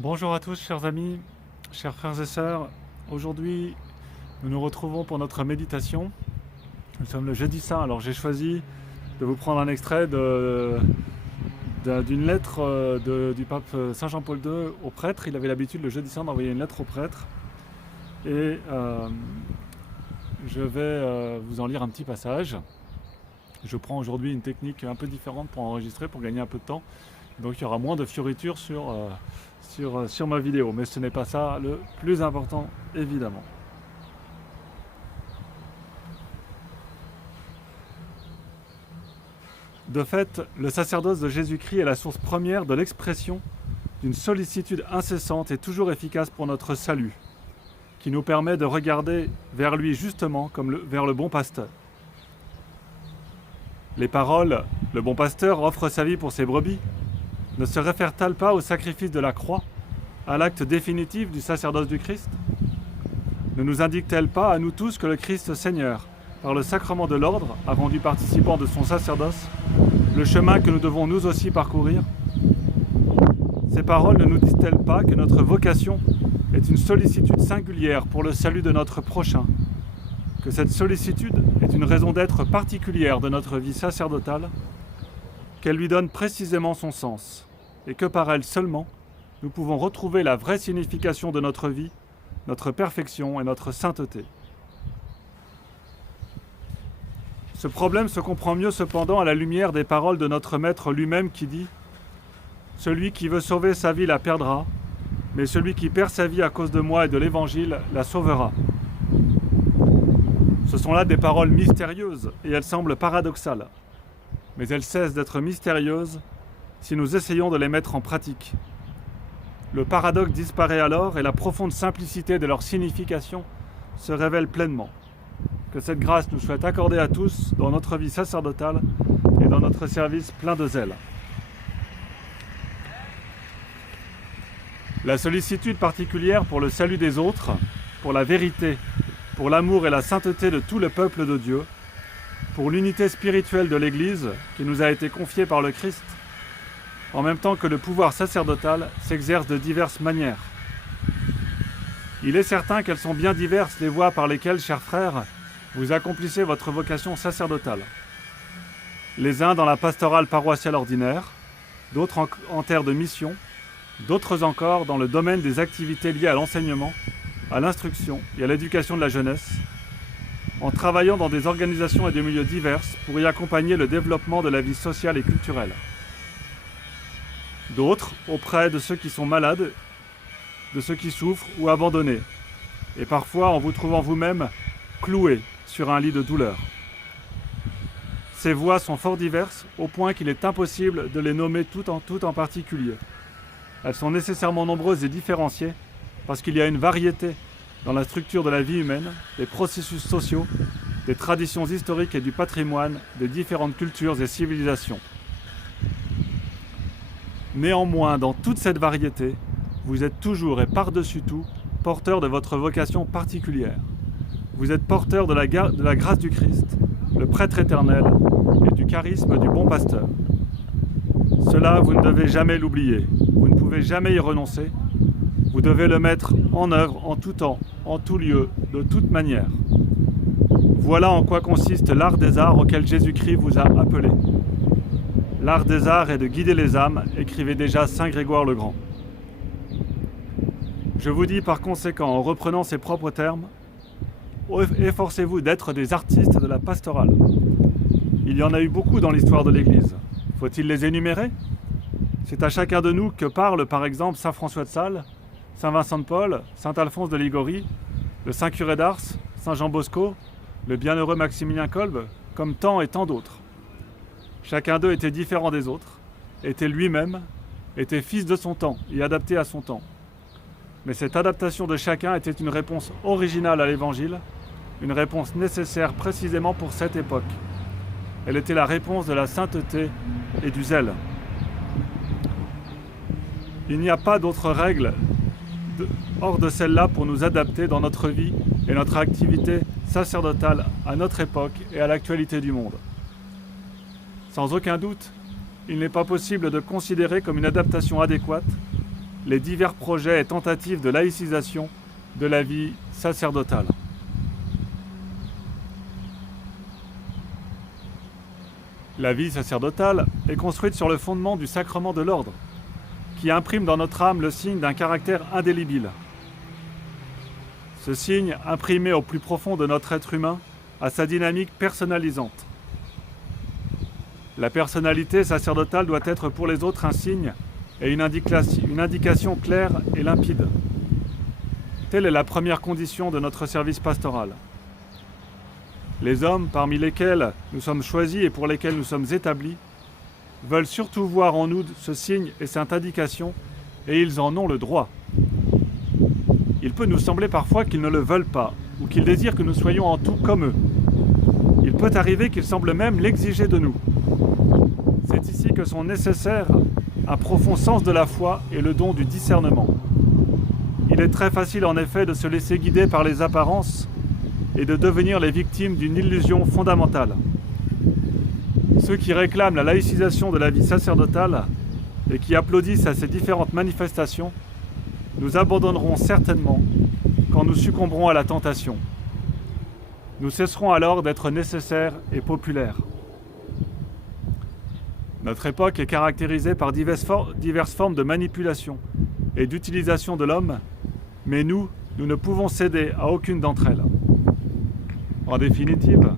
Bonjour à tous, chers amis, chers frères et sœurs. Aujourd'hui, nous nous retrouvons pour notre méditation. Nous sommes le jeudi saint, alors j'ai choisi de vous prendre un extrait d'une lettre du pape Saint Jean-Paul II au prêtre. Il avait l'habitude le jeudi saint d'envoyer une lettre au prêtre. Et je vais vous en lire un petit passage. Je prends aujourd'hui une technique un peu différente pour enregistrer, pour gagner un peu de temps. Donc il y aura moins de fioritures sur ma vidéo, mais ce n'est pas ça le plus important, évidemment. De fait, le sacerdoce de Jésus-Christ est la source première de l'expression d'une sollicitude incessante et toujours efficace pour notre salut, qui nous permet de regarder vers lui justement comme vers le bon pasteur. Les paroles « Le bon pasteur offre sa vie pour ses brebis » ne se réfèrent-elles pas au sacrifice de la croix, à l'acte définitif du sacerdoce du Christ? Ne nous indiquent-elles pas à nous tous que le Christ Seigneur, par le sacrement de l'ordre, a rendu participants de son sacerdoce le chemin que nous devons nous aussi parcourir? Ces paroles ne nous disent-elles pas que notre vocation est une sollicitude singulière pour le salut de notre prochain, que cette sollicitude est une raison d'être particulière de notre vie sacerdotale, qu'elle lui donne précisément son sens, et que par elle seulement, nous pouvons retrouver la vraie signification de notre vie, notre perfection et notre sainteté. Ce problème se comprend mieux cependant à la lumière des paroles de notre Maître lui-même qui dit « Celui qui veut sauver sa vie la perdra, mais celui qui perd sa vie à cause de moi et de l'Évangile la sauvera. » Ce sont là des paroles mystérieuses et elles semblent paradoxales. Mais elles cessent d'être mystérieuses si nous essayons de les mettre en pratique. Le paradoxe disparaît alors et la profonde simplicité de leur signification se révèle pleinement. Que cette grâce nous soit accordée à tous dans notre vie sacerdotale et dans notre service plein de zèle. La sollicitude particulière pour le salut des autres, pour la vérité, pour l'amour et la sainteté de tout le peuple de Dieu, pour l'unité spirituelle de l'Église qui nous a été confiée par le Christ, en même temps que le pouvoir sacerdotal s'exerce de diverses manières. Il est certain qu'elles sont bien diverses les voies par lesquelles, chers frères, vous accomplissez votre vocation sacerdotale. Les uns dans la pastorale paroissiale ordinaire, d'autres en terre de mission, d'autres encore dans le domaine des activités liées à l'enseignement, à l'instruction et à l'éducation de la jeunesse, en travaillant dans des organisations et des milieux divers pour y accompagner le développement de la vie sociale et culturelle. D'autres auprès de ceux qui sont malades, de ceux qui souffrent ou abandonnés, et parfois en vous trouvant vous-même cloué sur un lit de douleur. Ces voies sont fort diverses au point qu'il est impossible de les nommer toutes en particulier. Elles sont nécessairement nombreuses et différenciées parce qu'il y a une variété dans la structure de la vie humaine, des processus sociaux, des traditions historiques et du patrimoine des différentes cultures et civilisations. Néanmoins, dans toute cette variété, vous êtes toujours et par-dessus tout porteur de votre vocation particulière. Vous êtes porteur de la grâce du Christ, le prêtre éternel et du charisme du bon pasteur. Cela, vous ne devez jamais l'oublier, vous ne pouvez jamais y renoncer. Vous devez le mettre en œuvre en tout temps, en tout lieu, de toute manière. Voilà en quoi consiste l'art des arts auquel Jésus-Christ vous a appelé. L'art des arts est de guider les âmes, écrivait déjà saint Grégoire le Grand. Je vous dis par conséquent, en reprenant ses propres termes, efforcez-vous d'être des artistes de la pastorale. Il y en a eu beaucoup dans l'histoire de l'Église. Faut-il les énumérer? C'est à chacun de nous que parle par exemple saint François de Sales, saint Vincent de Paul, saint Alphonse de Liguori, le saint curé d'Ars, saint Jean Bosco, le bienheureux Maximilien Kolbe, comme tant et tant d'autres. Chacun d'eux était différent des autres, était lui-même, était fils de son temps et adapté à son temps. Mais cette adaptation de chacun était une réponse originale à l'Évangile, une réponse nécessaire précisément pour cette époque. Elle était la réponse de la sainteté et du zèle. Il n'y a pas d'autre règle hors de celle-là pour nous adapter dans notre vie et notre activité sacerdotale à notre époque et à l'actualité du monde. Sans aucun doute, il n'est pas possible de considérer comme une adaptation adéquate les divers projets et tentatives de laïcisation de la vie sacerdotale. La vie sacerdotale est construite sur le fondement du sacrement de l'ordre, qui imprime dans notre âme le signe d'un caractère indélébile. Ce signe, imprimé au plus profond de notre être humain, a sa dynamique personnalisante. La personnalité sacerdotale doit être pour les autres un signe et une indication claire et limpide. Telle est la première condition de notre service pastoral. Les hommes, parmi lesquels nous sommes choisis et pour lesquels nous sommes établis, veulent surtout voir en nous ce signe et cette indication, et ils en ont le droit. Il peut nous sembler parfois qu'ils ne le veulent pas, ou qu'ils désirent que nous soyons en tout comme eux. Il peut arriver qu'ils semblent même l'exiger de nous. C'est ici que sont nécessaires un profond sens de la foi et le don du discernement. Il est très facile en effet de se laisser guider par les apparences et de devenir les victimes d'une illusion fondamentale. Ceux qui réclament la laïcisation de la vie sacerdotale et qui applaudissent à ces différentes manifestations nous abandonneront certainement quand nous succomberons à la tentation. Nous cesserons alors d'être nécessaires et populaires. Notre époque est caractérisée par diverses formes de manipulation et d'utilisation de l'homme, mais nous ne pouvons céder à aucune d'entre elles. En définitive,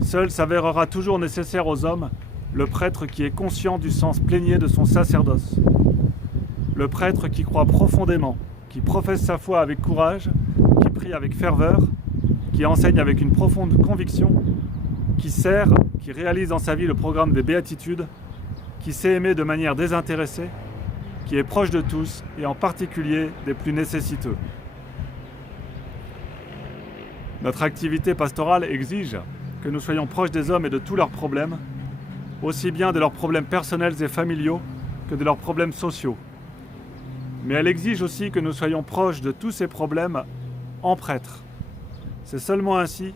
seul s'avérera toujours nécessaire aux hommes le prêtre qui est conscient du sens plénier de son sacerdoce. Le prêtre qui croit profondément, qui professe sa foi avec courage, qui prie avec ferveur, qui enseigne avec une profonde conviction, qui sert, qui réalise dans sa vie le programme des béatitudes, qui sait aimer de manière désintéressée, qui est proche de tous et en particulier des plus nécessiteux. Notre activité pastorale exige que nous soyons proches des hommes et de tous leurs problèmes, aussi bien de leurs problèmes personnels et familiaux que de leurs problèmes sociaux. Mais elle exige aussi que nous soyons proches de tous ces problèmes en prêtres. C'est seulement ainsi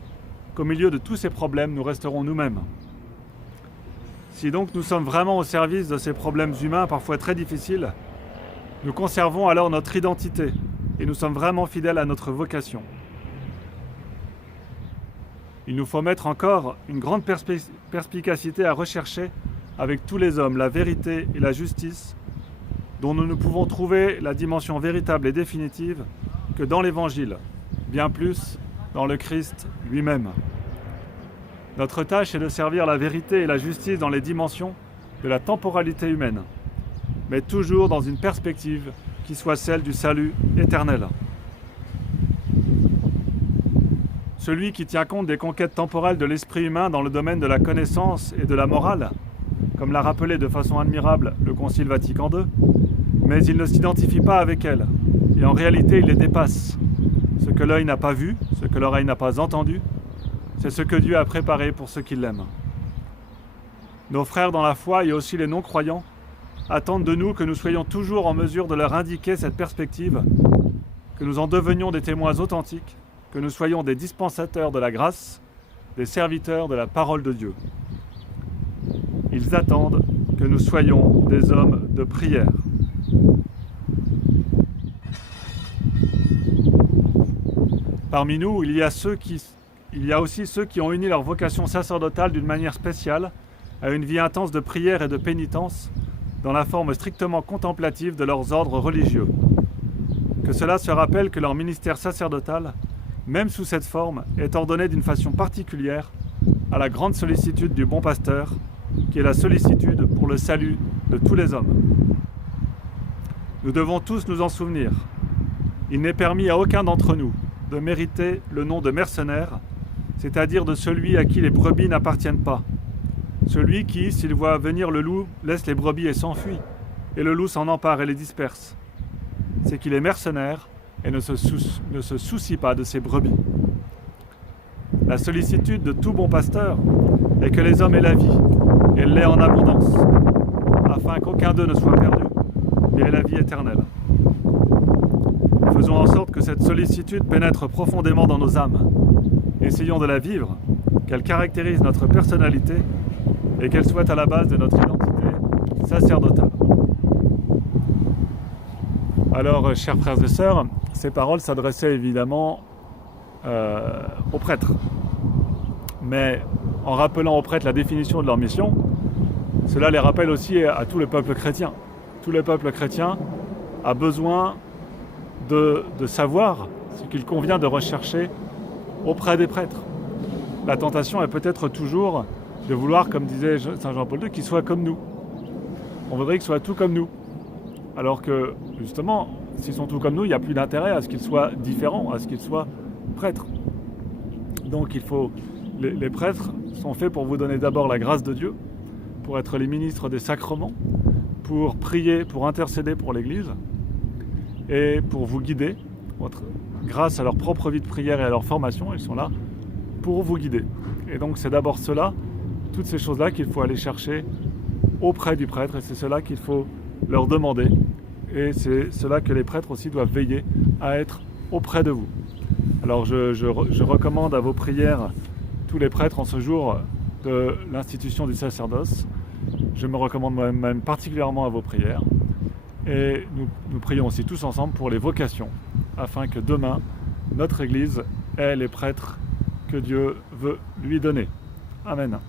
qu'au milieu de tous ces problèmes, nous resterons nous-mêmes. Si donc nous sommes vraiment au service de ces problèmes humains parfois très difficiles, nous conservons alors notre identité et nous sommes vraiment fidèles à notre vocation. Il nous faut mettre encore une grande perspicacité à rechercher avec tous les hommes la vérité et la justice dont nous ne pouvons trouver la dimension véritable et définitive que dans l'Évangile, bien plus dans le Christ lui-même. Notre tâche est de servir la vérité et la justice dans les dimensions de la temporalité humaine, mais toujours dans une perspective qui soit celle du salut éternel. Celui qui tient compte des conquêtes temporelles de l'esprit humain dans le domaine de la connaissance et de la morale, comme l'a rappelé de façon admirable le Concile Vatican II, mais il ne s'identifie pas avec elles, et en réalité il les dépasse. Ce que l'œil n'a pas vu, ce que l'oreille n'a pas entendu, c'est ce que Dieu a préparé pour ceux qui l'aiment. Nos frères dans la foi et aussi les non-croyants attendent de nous que nous soyons toujours en mesure de leur indiquer cette perspective, que nous en devenions des témoins authentiques, que nous soyons des dispensateurs de la grâce, des serviteurs de la parole de Dieu. Ils attendent que nous soyons des hommes de prière. Parmi nous, il y a aussi ceux qui ont uni leur vocation sacerdotale d'une manière spéciale à une vie intense de prière et de pénitence dans la forme strictement contemplative de leurs ordres religieux. Que cela se rappelle que leur ministère sacerdotal, même sous cette forme, est ordonné d'une façon particulière à la grande sollicitude du bon pasteur, qui est la sollicitude pour le salut de tous les hommes. Nous devons tous nous en souvenir. Il n'est permis à aucun d'entre nous de mériter le nom de mercenaire, c'est-à-dire de celui à qui les brebis n'appartiennent pas. Celui qui, s'il voit venir le loup, laisse les brebis et s'enfuit, et le loup s'en empare et les disperse. C'est qu'il est mercenaire et ne se soucie pas de ses brebis. La sollicitude de tout bon pasteur est que les hommes aient la vie, et l'ait en abondance, afin qu'aucun d'eux ne soit perdu, mais ait la vie éternelle. Faisons en sorte que cette sollicitude pénètre profondément dans nos âmes. Essayons de la vivre, qu'elle caractérise notre personnalité et qu'elle soit à la base de notre identité sacerdotale. Alors, chers frères et sœurs, ces paroles s'adressaient évidemment aux prêtres. Mais en rappelant aux prêtres la définition de leur mission, cela les rappelle aussi à tout le peuple chrétien. Tout le peuple chrétien a besoin de savoir ce qu'il convient de rechercher auprès des prêtres. La tentation est peut-être toujours de vouloir, comme disait Saint Jean-Paul II, qu'ils soient comme nous. On voudrait qu'ils soient tout comme nous. Alors que, justement, s'ils sont tout comme nous, il n'y a plus d'intérêt à ce qu'ils soient différents, à ce qu'ils soient prêtres. Donc les prêtres sont faits pour vous donner d'abord la grâce de Dieu, pour être les ministres des sacrements, pour prier, pour intercéder pour l'Église, et pour vous guider, grâce à leur propre vie de prière et à leur formation, ils sont là pour vous guider. Et donc c'est d'abord cela, toutes ces choses-là qu'il faut aller chercher auprès du prêtre, et c'est cela qu'il faut leur demander, et c'est cela que les prêtres aussi doivent veiller à être auprès de vous. Alors je recommande à vos prières tous les prêtres en ce jour de l'institution du sacerdoce. Je me recommande moi-même particulièrement à vos prières, et nous prions aussi tous ensemble pour les vocations, afin que demain, notre Église ait les prêtres que Dieu veut lui donner. Amen.